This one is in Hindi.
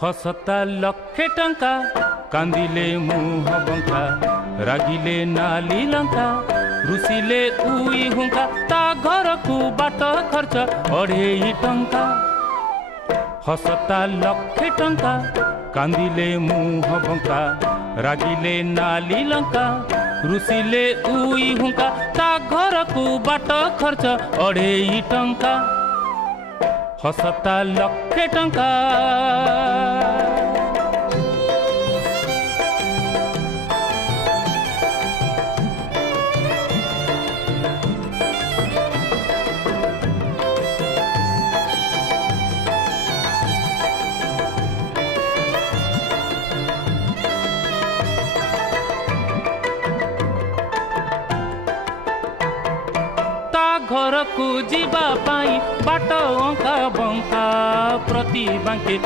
हसता लक्षे टंका कांदिले मुह बंका रागिले नाली लंका रुसिले उई हुंका ता घर को बाट खर्च 2.5 टंका। हसता लक्षे टंका कांदिले मुह बंका रागिले नाली लंका रुसिले उई हुंका ता घर को बाट खर्च 2.5 टंका। हसता लक्षे टंका। घर को जीवा पाई बाट अंका बंका प्रति बांके